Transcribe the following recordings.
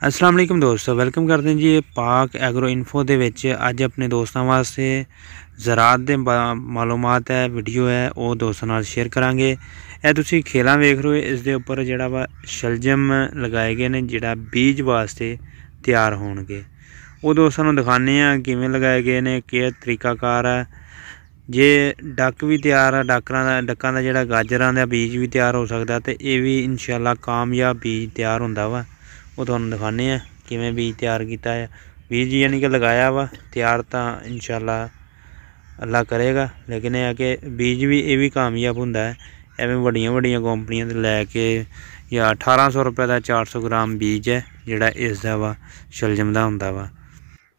अस्सलाम वालेकुम दोस्तों, वेलकम करते हैं जी पाक एग्रो इन्फो दे विच। अज अपने दोस्तों वास्ते ज़रात दे मालूमात है वीडियो है वो दोस्तों नाल शेयर करांगे। यह तुसी खेलां वेख रहे हो, इस दे उपर जिहड़ा वा शलजम लगाए गए ने जिहड़ा बीज वास्ते तैयार होणगे। वो दोस्तों नूं दिखाने आ किवें लगाए गए ने, क्या तरीकाकार है। जे डक भी तैयार है, डक्कां दा जिहड़ा गाजरां दा बीज भी तैयार हो सकदा, ते ये भी इंशाअल्लाह कामयाब बीज तैयार हुंदा वा। वो तुहानूं दिखाने हैं किवें बीज तैयार किया है। बीज यानी कि लगाया वा, तैयार तो इंशाअल्लाह अल्लाह करेगा, लेकिन यह है कि बीज भी ये भी कामयाब हुंदा है। एवें वड्डियां वड्डियां कंपनियां तो लैके या 1800 रुपए का 400 ग्राम बीज है जिहड़ा इसदा वा शलजम दा हुंदा वा,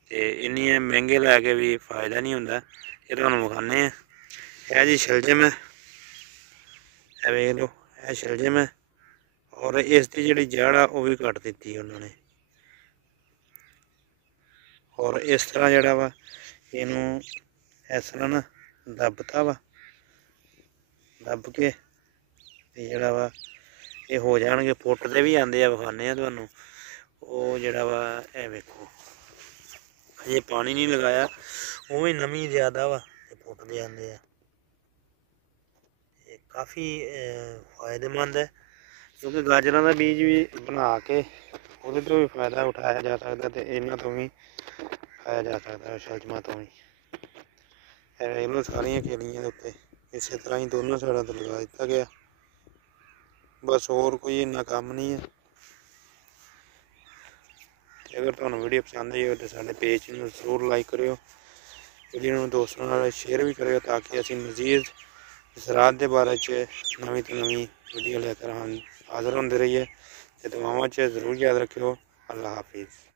ते इन्ने महंगे लैके भी फायदा नहीं हुंदा। ये तुहानूं विखाने हैं। यह जी शलजम है, वेख लो, यह शलजम है और इसकी जी जड़ आ वह भी कट दी उन्होंने। और इस तरह जड़ा वा इनू इस तरह ना दबता वा, दब के जड़ा वा ये हो जाएंगे। पुट्टते भी आते हैं, विखाने तुहानू। वो जड़ा वा ए वेखो, अजे पानी नहीं लगाया, उवें नमी ज़्यादा वा, पुट्टते आते हैं। काफ़ी फायदेमंद है, क्योंकि गाजरां का बीज भी बना के ਉਹਦੇ ਤੋਂ ਵੀ फायदा उठाया जा सकता, तो इन्हों तो भी खाया जा सकता है, शलजमां तो भी। ਵੇਖ ਲਓ सारिया केलियां के उत्ते इस तरह ही दोनों साइडों तो लगा दिता गया। बस होर कोई इन्ना काम नहीं है। अगर तुहानूं वीडियो पसंद आई हो तो साडे पेज नूं जरूर लाइक करियो, वीडियो नूं दोस्तों नाल शेयर भी करियो, ताकि असीं मजीद ज़राअत के बारे नवीं तो नवीं वीडियो लेकर हाजिर होंदे रहिए। तो दुआवां च जरूर याद रखियो। अल्लाह हाफिज़।